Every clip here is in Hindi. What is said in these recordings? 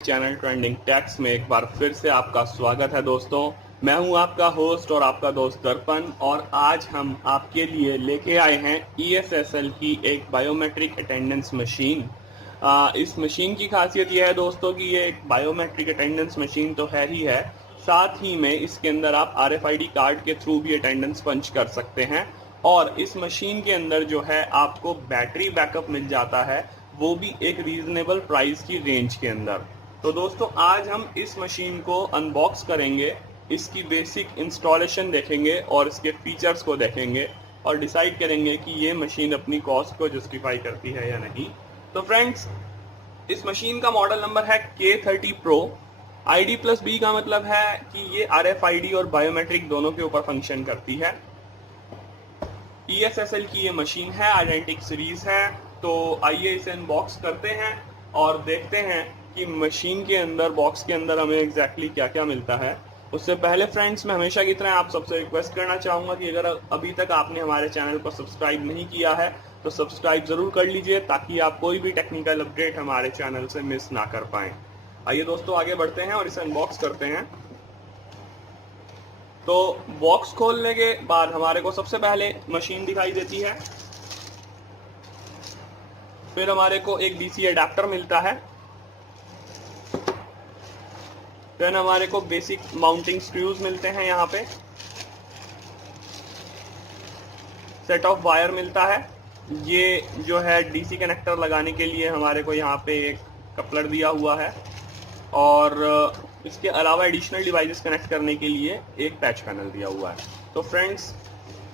चैनल ट्रेंडिंग टैक्स में एक बार फिर से आपका स्वागत है दोस्तों। मैं हूं आपका होस्ट और आपका दोस्त दर्पण, और आज हम आपके लिए लेके आए हैं ESSL की एक बायोमेट्रिक अटेंडेंस मशीन। इस मशीन की खासियत यह है दोस्तों कि ये एक बायोमेट्रिक अटेंडेंस मशीन तो है ही है, साथ ही में इसके अंदर आप RFID कार्ड के थ्रू भी अटेंडेंस पंच कर सकते हैं। और इस मशीन के अंदर जो है आपको बैटरी बैकअप मिल जाता है, वो भी एक रीजनेबल प्राइस की रेंज के अंदर। तो दोस्तों आज हम इस मशीन को अनबॉक्स करेंगे, इसकी बेसिक इंस्टॉलेशन देखेंगे और इसके फीचर्स को देखेंगे और डिसाइड करेंगे कि ये मशीन अपनी कॉस्ट को जस्टिफाई करती है या नहीं। तो फ्रेंड्स, इस मशीन का मॉडल नंबर है K30 Pro। ID+B का मतलब है कि ये RFID और बायोमेट्रिक दोनों के ऊपर फंक्शन करती है। ESSL की ये मशीन है, आइडेंटिक सीरीज है। तो आइए इसे अनबॉक्स करते हैं और देखते हैं कि मशीन के अंदर, बॉक्स के अंदर हमें एग्जैक्टली क्या क्या मिलता है। उससे पहले फ्रेंड्स, मैं हमेशा की तरह आप सबसे रिक्वेस्ट करना चाहूँगा कि अगर अभी तक आपने हमारे चैनल को सब्सक्राइब नहीं किया है तो सब्सक्राइब ज़रूर कर लीजिए, ताकि आप कोई भी टेक्निकल अपडेट हमारे चैनल से मिस ना कर पाएँ। आइए दोस्तों आगे बढ़ते हैं और इसे अनबॉक्स करते हैं। तो बॉक्स खोलने के बाद हमारे को सबसे पहले मशीन दिखाई देती है, फिर हमारे को एक DC अडेप्टर मिलता है, फिर हमारे को बेसिक माउंटिंग स्क्रूज मिलते हैं, यहाँ पे सेट ऑफ वायर मिलता है। ये जो है DC कनेक्टर लगाने के लिए हमारे को यहाँ पे एक कपलर दिया हुआ है, और इसके अलावा एडिशनल डिवाइसेस कनेक्ट करने के लिए एक पैच पैनल दिया हुआ है। तो फ्रेंड्स,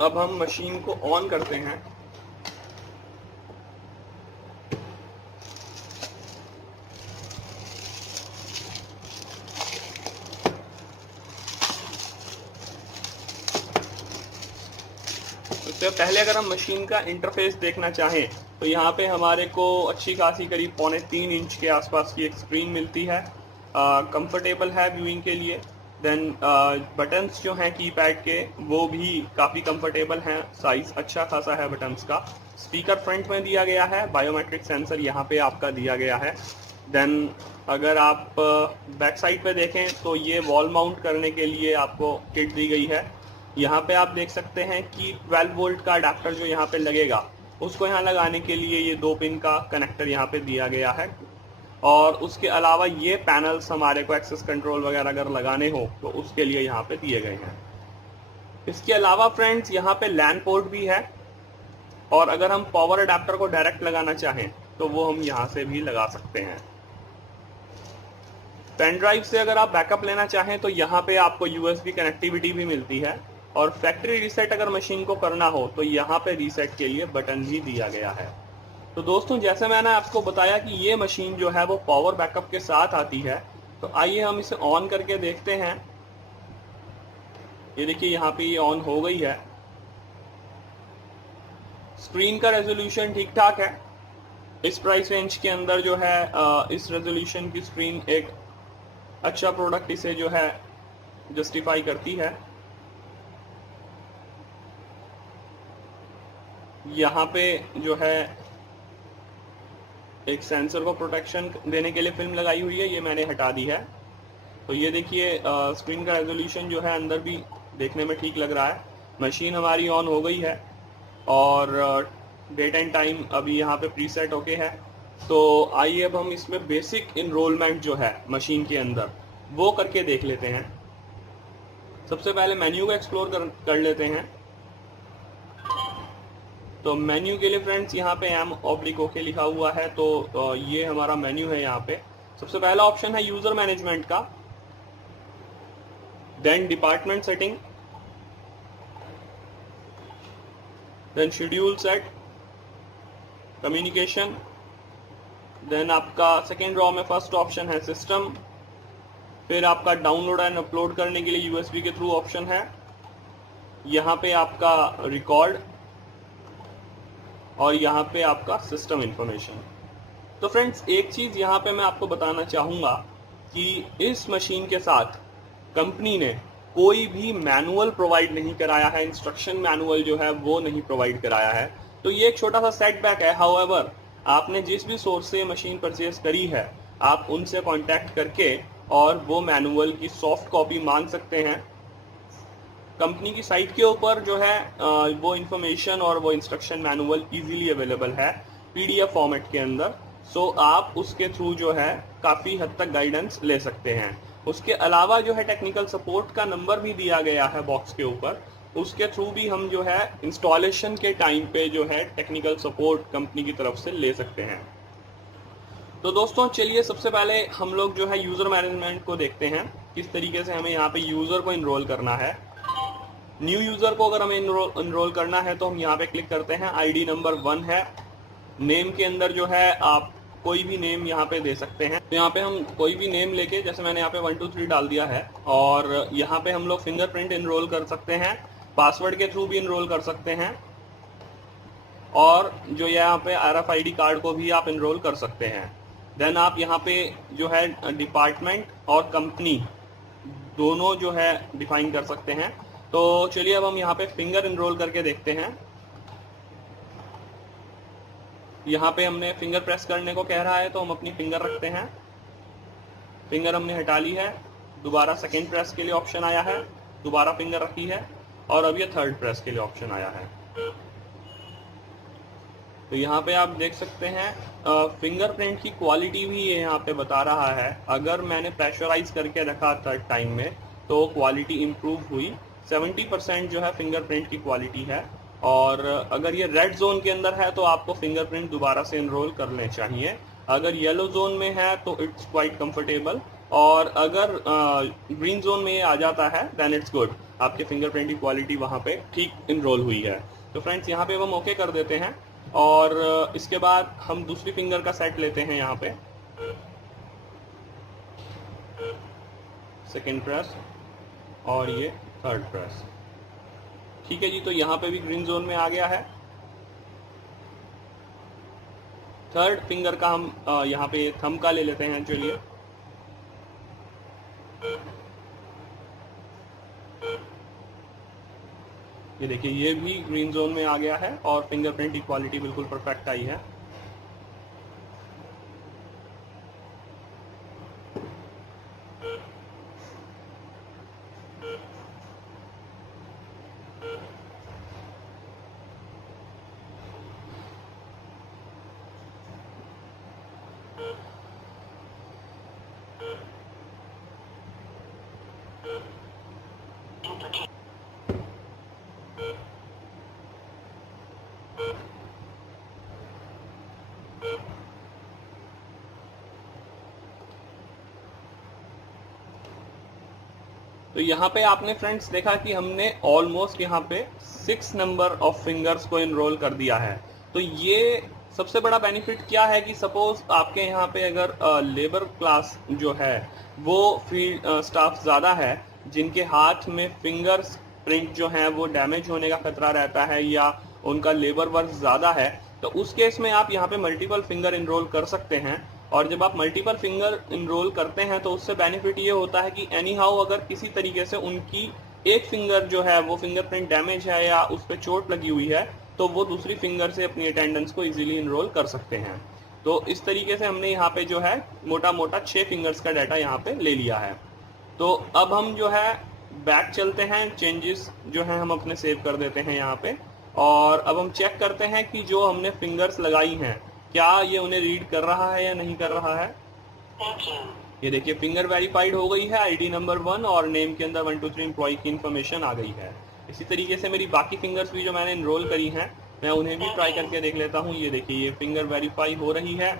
अब हम मशीन को ऑन करते हैं। उससे पहले अगर हम मशीन का इंटरफेस देखना चाहें तो यहाँ पे हमारे को अच्छी खासी करीब 3.25 इंच के आसपास की एक स्क्रीन मिलती है। कंफर्टेबल है व्यूइंग के लिए। देन बटन्स जो हैं कीपैड के, वो भी काफ़ी कंफर्टेबल हैं, साइज अच्छा खासा है बटन्स का। स्पीकर फ्रंट में दिया गया है, बायोमेट्रिक सेंसर यहाँ पे आपका दिया गया है। देन अगर आप बैक साइड पे देखें तो ये वॉल माउंट करने के लिए आपको किट दी गई है। यहाँ पे आप देख सकते हैं कि 12 वोल्ट का अडेप्टर जो यहाँ पे लगेगा, उसको यहाँ लगाने के लिए ये 2 पिन का कनेक्टर यहाँ पे दिया गया है। और उसके अलावा ये पैनल्स हमारे को एक्सेस कंट्रोल वगैरह अगर लगाने हो तो उसके लिए यहाँ पे दिए गए हैं। इसके अलावा फ्रेंड्स, यहाँ पे लैन पोर्ट भी है, और अगर हम पावर अडेप्टर को डायरेक्ट लगाना चाहें तो वो हम यहाँ से भी लगा सकते हैं। पेन ड्राइव से अगर आप बैकअप लेना चाहें तो यहाँ पे आपको USB कनेक्टिविटी भी मिलती है, और फैक्ट्री रीसेट अगर मशीन को करना हो तो यहाँ पे रीसेट के लिए बटन भी दिया गया है। तो दोस्तों, जैसे मैंने आपको बताया कि ये मशीन जो है वो पावर बैकअप के साथ आती है, तो आइए हम इसे ऑन करके देखते हैं। ये देखिए, यहाँ पे ये ऑन हो गई है। स्क्रीन का रेजोल्यूशन ठीक ठाक है। इस प्राइस रेंज के अंदर जो है इस रेजोल्यूशन की स्क्रीन एक अच्छा प्रोडक्ट इसे जो है जस्टिफाई करती है। यहाँ पे जो है एक सेंसर को प्रोटेक्शन देने के लिए फिल्म लगाई हुई है, ये मैंने हटा दी है। तो ये देखिए, स्क्रीन का रेजोल्यूशन जो है अंदर भी देखने में ठीक लग रहा है। मशीन हमारी ऑन हो गई है, और डेट एंड टाइम अभी यहाँ पे प्रीसेट ओके है। तो आइए अब हम इसमें बेसिक इनरोलमेंट जो है मशीन के अंदर वो करके देख लेते हैं। सबसे पहले मेन्यू को एक्सप्लोर कर लेते हैं। तो मेन्यू के लिए फ्रेंड्स यहाँ पे M/OK लिखा हुआ है, तो ये हमारा मेन्यू है। यहाँ पे सबसे पहला ऑप्शन है यूजर मैनेजमेंट का, then department setting, then schedule set, communication, then आपका सेकेंड रॉ में फर्स्ट ऑप्शन है सिस्टम, फिर आपका डाउनलोड एंड अपलोड करने के लिए USB के थ्रू ऑप्शन है, यहाँ पे आपका रिकॉर्ड, और यहाँ पे आपका सिस्टम इंफॉर्मेशन। तो फ्रेंड्स, एक चीज़ यहाँ पे मैं आपको बताना चाहूँगा कि इस मशीन के साथ कंपनी ने कोई भी मैनुअल प्रोवाइड नहीं कराया है, इंस्ट्रक्शन मैनुअल जो है वो नहीं प्रोवाइड कराया है। तो ये एक छोटा सा सेटबैक है। हाउएवर, आपने जिस भी सोर्स से मशीन परचेज करी है आप उनसे कांटेक्ट करके और वो मैनुअल की सॉफ्ट कॉपी मांग सकते हैं। कंपनी की साइट के ऊपर जो है वो इन्फॉर्मेशन और वो इंस्ट्रक्शन मैनुअल इजीली अवेलेबल है पीडीएफ फॉर्मेट के अंदर। सो आप उसके थ्रू जो है काफ़ी हद तक गाइडेंस ले सकते हैं। उसके अलावा जो है टेक्निकल सपोर्ट का नंबर भी दिया गया है बॉक्स के ऊपर, उसके थ्रू भी हम जो है इंस्टॉलेशन के टाइम पे जो है टेक्निकल सपोर्ट कंपनी की तरफ से ले सकते हैं। तो दोस्तों चलिए सबसे पहले हम लोग जो है यूज़र मैनेजमेंट को देखते हैं, किस तरीके से हमें यहाँ पे यूज़र को इनरोल करना है। न्यू यूज़र को अगर हमें इनरोल करना है तो हम यहाँ पे क्लिक करते हैं। आईडी नंबर 1 है। नेम के अंदर जो है आप कोई भी नेम यहाँ पे दे सकते हैं। तो यहाँ पे हम कोई भी नेम लेके, जैसे मैंने यहाँ पे 1 2 3 डाल दिया है, और यहाँ पे हम लोग फिंगरप्रिंट इनरोल कर सकते हैं, पासवर्ड के थ्रू भी इनरोल कर सकते हैं, और जो यहाँ पे RFID कार्ड को भी आप इनरोल कर सकते हैं। देन आप यहाँ पे जो है डिपार्टमेंट और कंपनी दोनों जो है डिफाइन कर सकते हैं। तो चलिए अब हम यहाँ पे फिंगर इनरोल करके देखते हैं। यहाँ पे हमने फिंगर प्रेस करने को कह रहा है तो हम अपनी फिंगर रखते हैं। फिंगर हमने हटा ली है, दोबारा सेकेंड प्रेस के लिए ऑप्शन आया है, दोबारा फिंगर रखी है, और अब ये थर्ड प्रेस के लिए ऑप्शन आया है। तो यहाँ पे आप देख सकते हैं फिंगरप्रिंट की क्वालिटी भी ये यहाँ पे बता रहा है। अगर मैंने प्रेशराइज करके रखा थर्ड टाइम में तो क्वालिटी इम्प्रूव हुई। 70% जो है फिंगरप्रिंट की क्वालिटी है, और अगर ये रेड जोन के अंदर है तो आपको फिंगरप्रिंट दोबारा से इनरोल करने चाहिए। अगर येलो जोन में है तो इट्स क्वाइट कंफर्टेबल, और अगर ग्रीन जोन में ये आ जाता है देन इट्स गुड, आपके फिंगरप्रिंट की क्वालिटी वहाँ पे ठीक इनरोल हुई है। तो फ्रेंड्स यहाँ पे हम ओके कर देते हैं, और इसके बाद हम दूसरी फिंगर का सेट लेते हैं। यहाँ पे सेकेंड प्रेस और ये थर्ड प्रेस, ठीक है जी। तो यहाँ पे भी ग्रीन जोन में आ गया है। थर्ड फिंगर का हम यहाँ पे थंब का ले लेते हैं। चलिए ये देखिए, ये भी ग्रीन जोन में आ गया है और फिंगरप्रिंट की क्वालिटी बिल्कुल परफेक्ट आई है। तो यहाँ पे आपने फ्रेंड्स देखा कि हमने ऑलमोस्ट यहाँ पे 6 नंबर ऑफ फिंगर्स को इनरोल कर दिया है। तो ये सबसे बड़ा बेनिफिट क्या है कि सपोज आपके यहाँ पे अगर लेबर क्लास जो है वो फील्ड स्टाफ ज़्यादा है, जिनके हाथ में फिंगर्स प्रिंट जो है वो डैमेज होने का खतरा रहता है, या उनका लेबर वर्क ज़्यादा है, तो उस केस में आप यहाँ पे मल्टीपल फिंगर इनरोल कर सकते हैं। और जब आप मल्टीपल फिंगर इनरोल करते हैं तो उससे बेनिफिट ये होता है कि एनी हाउ अगर किसी तरीके से उनकी एक फिंगर जो है वो फिंगरप्रिंट डैमेज है या उस पर चोट लगी हुई है, तो वो दूसरी फिंगर से अपनी अटेंडेंस को इजीली इनरोल कर सकते हैं। तो इस तरीके से हमने यहाँ पे जो है मोटा मोटा 6 फिंगर्स का डाटा यहाँ पे ले लिया है। तो अब हम जो है बैक चलते हैं, चेंजेस जो है हम अपने सेव कर देते हैं यहाँ पे, और अब हम चेक करते हैं कि जो हमने फिंगर्स लगाई हैं क्या ये उन्हें रीड कर रहा है या नहीं कर रहा है। ये देखिए फिंगर वेरीफाइड हो गई है, आईडी नंबर 1 और नेम के अंदर 1 2 3 एम्प्लॉय की इन्फॉर्मेशन आ गई है। इसी तरीके से मेरी बाकी फिंगर्स भी जो मैंने इनरोल करी हैं मैं उन्हें भी ट्राई करके देख लेता हूँ। ये देखिए ये फिंगर वेरीफाई हो रही है।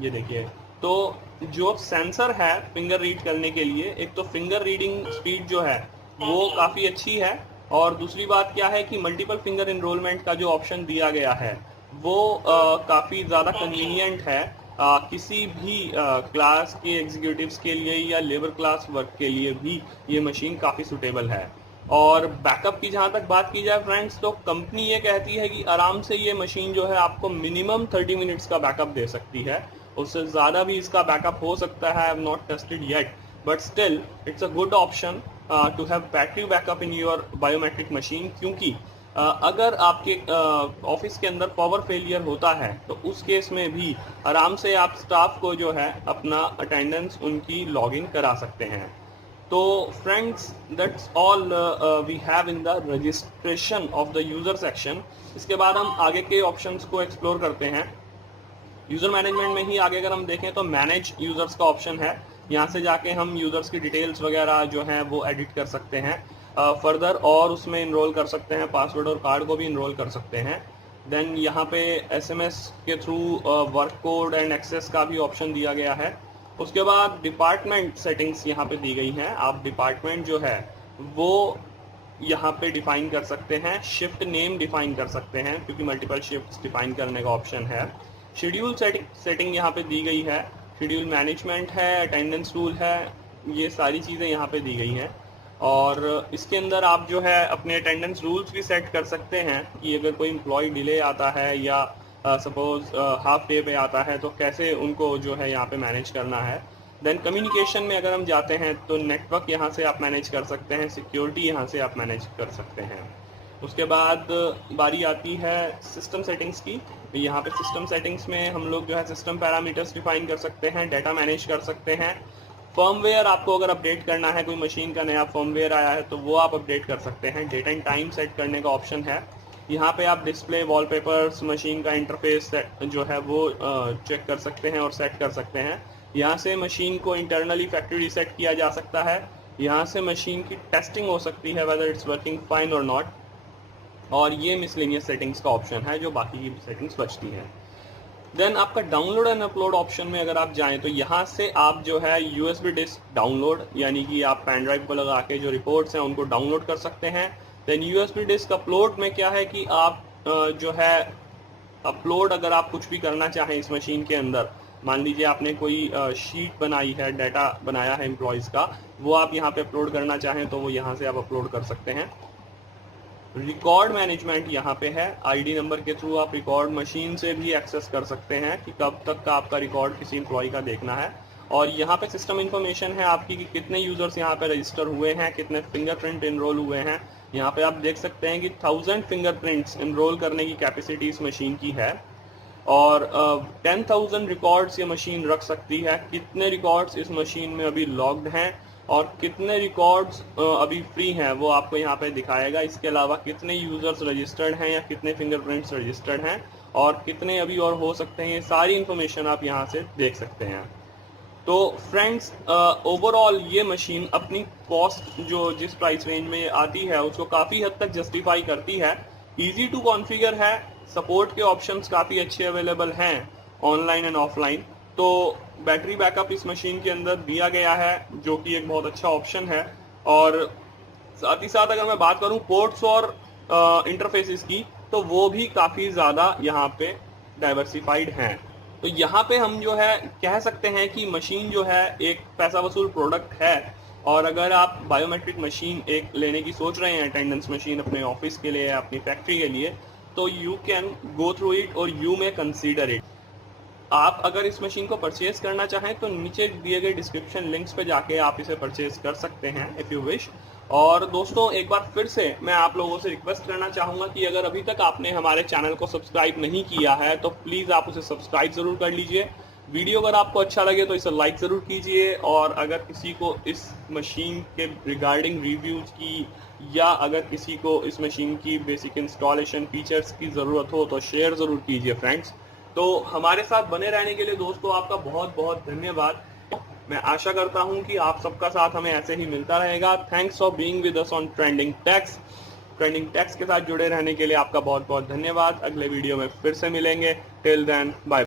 ये देखिए, तो जो सेंसर है फिंगर रीड करने के लिए, एक तो फिंगर रीडिंग स्पीड जो है वो काफ़ी अच्छी है, और दूसरी बात क्या है कि मल्टीपल फिंगर इनरोलमेंट का जो ऑप्शन दिया गया है वो काफ़ी ज़्यादा कन्वीनियंट है किसी भी क्लास के एग्जीक्यूटिव्स के लिए या लेबर क्लास वर्क के लिए भी ये मशीन काफ़ी सुटेबल है। और बैकअप की जहाँ तक बात की जाए फ्रेंड्स, तो कंपनी ये कहती है कि आराम से ये मशीन जो है आपको मिनिमम 30 मिनट्स का बैकअप दे सकती है, उससे ज़्यादा भी इसका बैकअप हो सकता है। I have not tested yet, but still it's a good option to have battery backup in your biometric machine, क्योंकि अगर आपके ऑफिस के अंदर पावर फेलियर होता है तो उस केस में भी आराम से आप स्टाफ को जो है अपना अटेंडेंस उनकी लॉगिन करा सकते हैं। तो friends, that's all we have in the registration of the user section. इसके बाद हम आगे के ऑप्शंस को एक्सप्लोर करते हैं। यूजर मैनेजमेंट में ही आगे अगर हम देखें तो मैनेज यूजर्स का ऑप्शन है। यहाँ से जाके हम यूजर्स की डिटेल्स वगैरह जो हैं वो एडिट कर सकते हैं फर्दर, और उसमें इनरोल कर सकते हैं, पासवर्ड और कार्ड को भी इनरोल कर सकते हैं। देन यहाँ पे एसएमएस के through work code and access का भी ऑप्शन दिया गया है। उसके बाद डिपार्टमेंट सेटिंग्स यहाँ पे दी गई हैं। आप डिपार्टमेंट जो है वो यहाँ पे डिफाइन कर सकते हैं, शिफ्ट नेम डिफाइन कर सकते हैं क्योंकि मल्टीपल शिफ्ट डिफाइन करने का ऑप्शन है। शेड्यूल सेटिंग यहाँ पे दी गई है, शेड्यूल मैनेजमेंट है, अटेंडेंस रूल है, ये सारी चीज़ें यहाँ पे दी गई हैं। और इसके अंदर आप जो है अपने अटेंडेंस रूल्स भी सेट कर सकते हैं कि अगर कोई एम्प्लॉय डिले आता है या सपोज हाफ डे पे आता है तो कैसे उनको जो है यहाँ पे मैनेज करना है। देन कम्युनिकेशन में अगर हम जाते हैं तो नेटवर्क यहाँ से आप मैनेज कर सकते हैं, सिक्योरिटी यहाँ से आप मैनेज कर सकते हैं। उसके बाद बारी आती है सिस्टम सेटिंग्स की। यहाँ पे सिस्टम सेटिंग्स में हम लोग जो है सिस्टम पैरामीटर्स डिफाइन कर सकते हैं, डाटा मैनेज कर सकते हैं। फर्मवेयर आपको अगर अपडेट करना है, कोई मशीन का नया फर्मवेयर आया है तो वो आप अपडेट कर सकते हैं। डेट एंड टाइम सेट करने का ऑप्शन है। यहाँ पे आप डिस्प्ले, वॉलपेपर्स, मशीन का इंटरफेस जो है वो चेक कर सकते हैं और सेट कर सकते हैं। यहाँ से मशीन को इंटरनली फैक्ट्री रीसेट किया जा सकता है। यहाँ से मशीन की टेस्टिंग हो सकती है वेदर इट्स वर्किंग फाइन और नॉट। और ये मिसलेनियस सेटिंग्स का ऑप्शन है जो बाकी की सेटिंग्स बचती हैं। देन आपका डाउनलोड एंड अपलोड ऑप्शन में अगर आप जाएं तो यहाँ से आप जो है यूएसबी डिस्क डाउनलोड, यानी कि आप पेन ड्राइव पर लगा के जो रिपोर्ट्स हैं उनको डाउनलोड कर सकते हैं। देन यूएसबी डिस्क अपलोड में क्या है कि आप जो है अपलोड अगर आप कुछ भी करना चाहें इस मशीन के अंदर, मान लीजिए आपने कोई शीट बनाई है, डाटा बनाया है एम्प्लॉयज़ का, वो आप यहाँ पे अपलोड करना चाहें तो वो यहाँ से आप अपलोड कर सकते हैं। रिकॉर्ड मैनेजमेंट यहाँ पे है। आईडी नंबर के थ्रू आप रिकॉर्ड मशीन से भी एक्सेस कर सकते हैं कि कब तक का आपका रिकॉर्ड किसी एम्प्लॉय का देखना है। और यहाँ पे सिस्टम इन्फॉर्मेशन है आपकी कि कितने यूजर्स यहाँ पे रजिस्टर हुए हैं, कितने फिंगरप्रिंट इनरोल हुए हैं। यहाँ पे आप देख सकते हैं कि 1000 फिंगरप्रिंट्स इनरोल करने की कैपेसिटी इस मशीन की है और 10,000 रिकॉर्ड्स ये मशीन रख सकती है। कितने रिकॉर्ड्स इस मशीन में अभी लॉग्ड हैं और कितने रिकॉर्ड्स अभी फ्री हैं वो आपको यहाँ पे दिखाएगा। इसके अलावा कितने यूजर्स रजिस्टर्ड हैं या कितने फिंगरप्रिंट्स रजिस्टर्ड हैं और कितने अभी और हो सकते हैं, ये सारी इंफॉर्मेशन आप यहाँ से देख सकते हैं। तो फ्रेंड्स, ओवरऑल ये मशीन अपनी कॉस्ट जो जिस प्राइस रेंज में आती है उसको काफ़ी हद तक जस्टिफाई करती है। इजी टू कॉन्फ़िगर है, सपोर्ट के ऑप्शंस काफ़ी अच्छे अवेलेबल हैं ऑनलाइन एंड ऑफलाइन। तो बैटरी बैकअप इस मशीन के अंदर दिया गया है जो कि एक बहुत अच्छा ऑप्शन है। और साथ ही साथ अगर मैं बात करूं पोर्ट्स और इंटरफेसेस की तो वो भी काफ़ी ज़्यादा यहाँ पे डाइवर्सिफाइड हैं। तो यहाँ पे हम जो है कह सकते हैं कि मशीन जो है एक पैसा वसूल प्रोडक्ट है। और अगर आप बायोमेट्रिक मशीन एक लेने की सोच रहे हैं, अटेंडेंस मशीन अपने ऑफिस के लिए, अपनी फैक्ट्री के लिए, तो you can go through it और यू मे कंसीडर इट। आप अगर इस मशीन को परचेज करना चाहें तो नीचे दिए गए डिस्क्रिप्शन लिंक्स पे जाके आप इसे परचेज कर सकते हैं इफ़ यू विश। और दोस्तों, एक बार फिर से मैं आप लोगों से रिक्वेस्ट करना चाहूँगा कि अगर अभी तक आपने हमारे चैनल को सब्सक्राइब नहीं किया है तो प्लीज़ आप उसे सब्सक्राइब ज़रूर कर लीजिए। वीडियो अगर आपको अच्छा लगे तो इसे लाइक ज़रूर कीजिए। और अगर किसी को इस मशीन के रिगार्डिंग रिव्यूज़ की या अगर किसी को इस मशीन की बेसिक इंस्टॉलेशन फीचर्स की ज़रूरत हो तो शेयर ज़रूर कीजिए फ्रेंड्स। तो हमारे साथ बने रहने के लिए दोस्तों आपका बहुत बहुत धन्यवाद। मैं आशा करता हूं कि आप सबका साथ हमें ऐसे ही मिलता रहेगा। Thanks for being with us on trending techs. Trending techs के साथ जुड़े रहने के लिए आपका बहुत बहुत धन्यवाद। अगले वीडियो में फिर से मिलेंगे। Till then, bye.